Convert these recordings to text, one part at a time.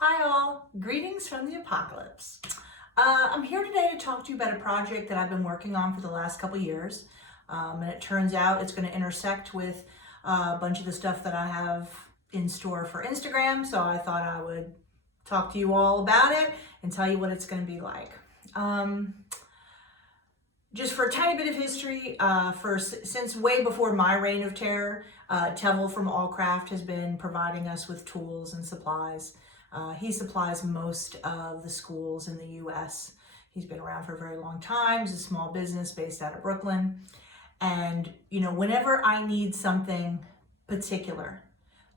Hi all, greetings from the apocalypse. I'm here today to talk to you about a project that I've been working on for the last couple years. And it turns out it's going to intersect with a bunch of the stuff that I have in store for Instagram. So I thought I would talk to you all about it and tell you what it's going to be like. Just for a tiny bit of history, since way before my reign of terror, Tevel from Allcraft has been providing us with tools and supplies. He supplies most of the schools in the U.S. He's been around for a very long time. He's a small business based out of Brooklyn. And, whenever I need something particular,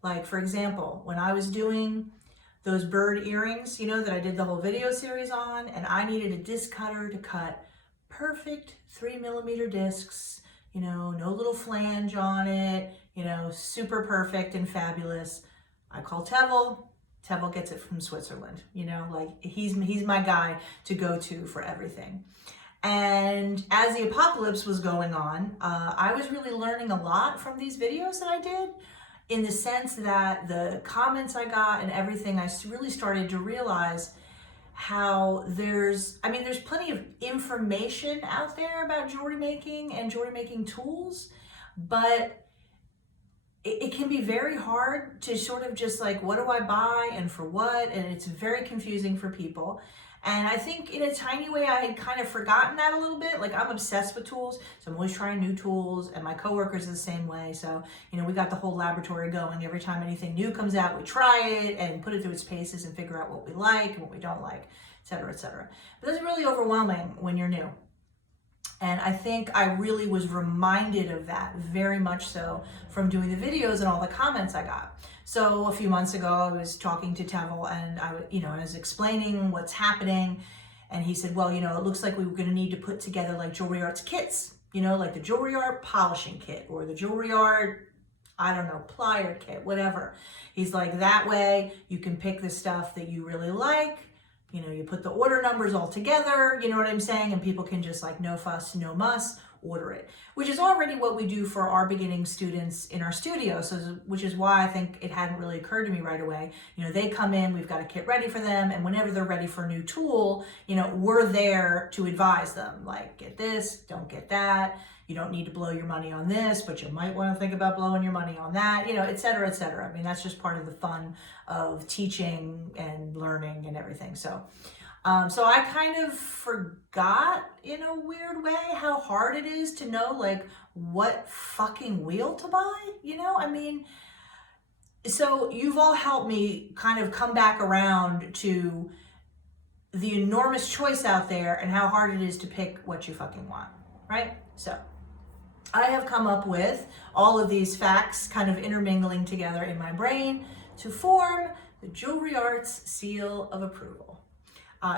like for example, when I was doing those bird earrings, that I did the whole video series on, and I needed a disc cutter to cut perfect 3mm discs, no little flange on it, super perfect and fabulous. I call Tevel. Tevel gets it from Switzerland, he's my guy to go to for everything. And as the apocalypse was going on, I was really learning a lot from these videos that I did, in the sense that the comments I got and everything, I really started to realize how there's plenty of information out there about jewelry making and jewelry making tools, but it can be very hard to sort of just like, what do I buy and for what? And it's very confusing for people. And I think in a tiny way, I had kind of forgotten that a little bit. Like, I'm obsessed with tools, so I'm always trying new tools, and my coworkers are the same way. So, we got the whole laboratory going. Every time anything new comes out, we try it and put it through its paces and figure out what we like and what we don't like, et cetera, et cetera. But that's really overwhelming when you're new. And I think I really was reminded of that very much so from doing the videos and all the comments I got. So a few months ago, I was talking to Tevel, and I was explaining what's happening. And he said, well, it looks like we were going to need to put together like jewelry arts kits, like the jewelry art polishing kit or the jewelry art, plier kit, whatever. He's like, that way you can pick the stuff that you really like. You put the order numbers all together, you know what I'm saying? And people can just like, no fuss, no muss, order it, which is already what we do for our beginning students in our studio. So, which is why I think it hadn't really occurred to me right away. They come in, we've got a kit ready for them. And whenever they're ready for a new tool, we're there to advise them, like, get this, don't get that. You don't need to blow your money on this, but you might want to think about blowing your money on that, et cetera, et cetera. That's just part of the fun of teaching and learning and everything. So I kind of forgot in a weird way how hard it is to know like what fucking wheel to buy, so you've all helped me kind of come back around to the enormous choice out there and how hard it is to pick what you fucking want, right? So I have come up with all of these facts kind of intermingling together in my brain to form the Jewelry Arts Seal of Approval.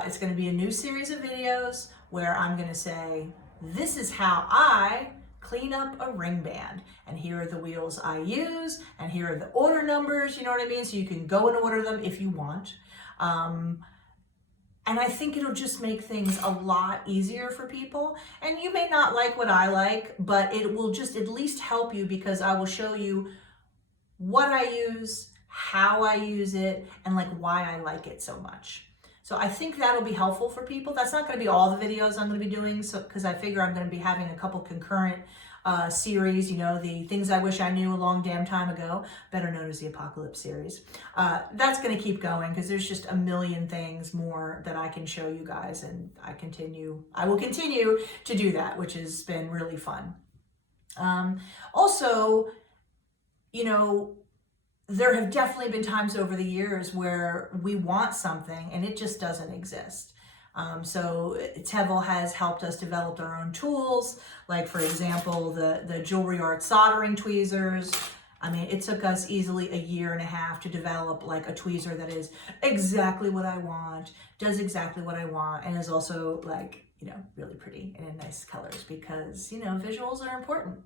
It's going to be a new series of videos where I'm going to say, this is how I clean up a ring band. And here are the wheels I use. And here are the order numbers, you know what I mean? So you can go and order them if you want. And I think it'll just make things a lot easier for people. And you may not like what I like, but it will just at least help you, because I will show you what I use, how I use it, and like why I like it so much. So I think that'll be helpful for people. That's not going to be all the videos I'm going to be doing, so because I figure I'm going to be having a couple concurrent series, the things I wish I knew a long damn time ago, better known as the Apocalypse series. That's going to keep going because there's just a million things more that I can show you guys, and I will continue to do that, which has been really fun. Also, there have definitely been times over the years where we want something and it just doesn't exist. So Tevel has helped us develop our own tools, like for example, the jewelry art soldering tweezers. It took us easily a year and a half to develop like a tweezer that is exactly what I want, does exactly what I want, and is also like, really pretty and in nice colors, because, visuals are important.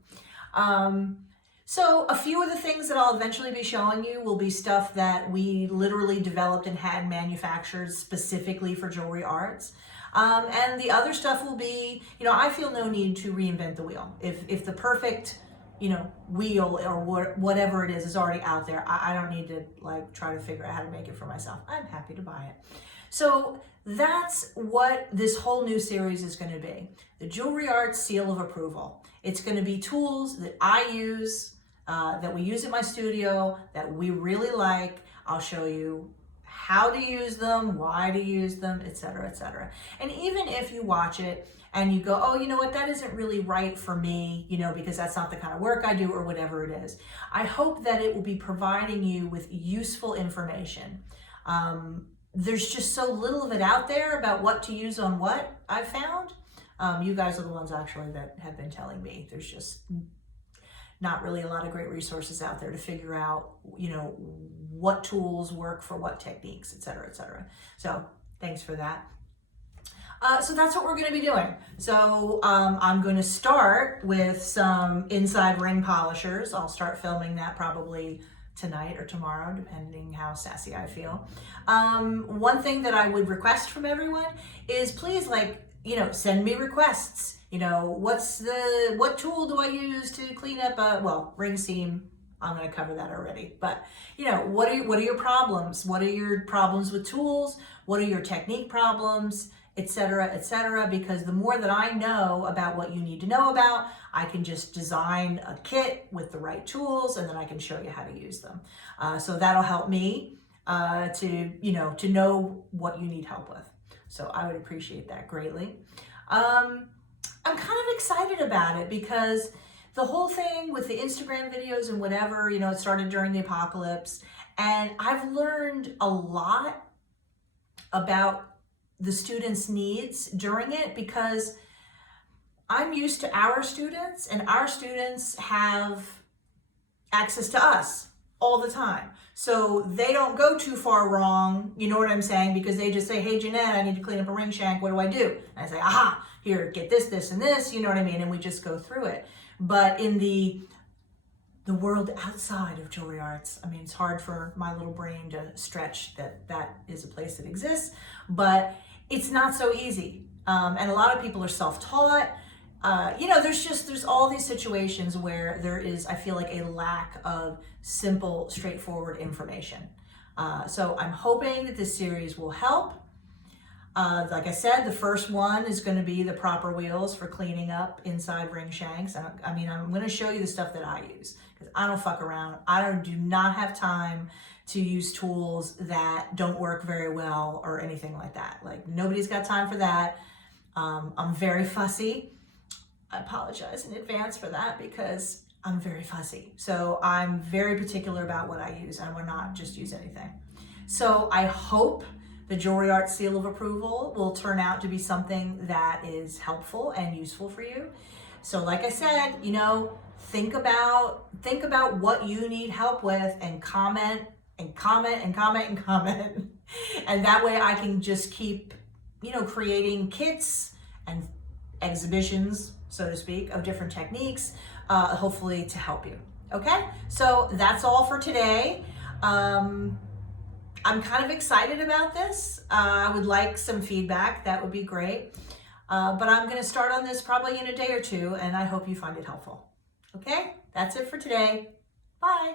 So a few of the things that I'll eventually be showing you will be stuff that we literally developed and had manufactured specifically for jewelry arts. And the other stuff will be, I feel no need to reinvent the wheel. If the perfect wheel or whatever it is already out there. I don't need to like try to figure out how to make it for myself. I'm happy to buy it. So that's what this whole new series is going to be. The Jewelry Arts Seal of Approval. It's going to be tools that I use, that we use at my studio, that we really like. I'll show you how to use them, why to use them, etc., etc. And even if you watch it and you go, oh, you know what, that isn't really right for me, because that's not the kind of work I do or whatever it is. I hope that it will be providing you with useful information. There's just so little of it out there about what to use on what, I've found. You guys are the ones actually that have been telling me. There's just not really a lot of great resources out there to figure out, what tools work for what techniques, etc., etc. So thanks for that. So that's what we're going to be doing. So I'm going to start with some inside ring polishers. I'll start filming that probably tonight or tomorrow, depending how sassy I feel. One thing that I would request from everyone is please, send me requests. What tool do I use to clean up ring seam? I'm going to cover that already. But, what are your problems? What are your problems with tools? What are your technique problems? Etc., etc. Because the more that I know about what you need to know about, I can just design a kit with the right tools, and then I can show you how to use them. So that'll help me to know what you need help with. So I would appreciate that greatly. I'm kind of excited about it because the whole thing with the Instagram videos and whatever, it started during the apocalypse, and I've learned a lot about the students' needs during it because I'm used to our students, and our students have access to us all the time. So they don't go too far wrong, you know what I'm saying? Because they just say, hey, Jeanette, I need to clean up a ring shank. What do I do? And I say, aha, here, get this, this, and this, you know what I mean? And we just go through it. But in the world outside of jewelry arts, I mean, it's hard for my little brain to stretch that is a place that exists, but it's not so easy. And a lot of people are self-taught. There's all these situations where there is, I feel like, a lack of simple, straightforward information. So I'm hoping that this series will help. Like I said, the first one is going to be the proper wheels for cleaning up inside ring shanks. I'm going to show you the stuff that I use because I don't fuck around. I do not have time to use tools that don't work very well or anything like that. Like, nobody's got time for that. I'm very fussy. I apologize in advance for that because I'm very fussy. So I'm very particular about what I use, and I will not just use anything. So I hope the Jewelry Arts Seal of Approval will turn out to be something that is helpful and useful for you. So like I said, think about what you need help with and comment and comment and comment and comment. And that way I can just keep, creating kits and exhibitions, so to speak, of different techniques, hopefully to help you. Okay, so that's all for today. I'm kind of excited about this. I would like some feedback. That would be great. But I'm going to start on this probably in a day or two, and I hope you find it helpful. Okay, that's it for today. Bye.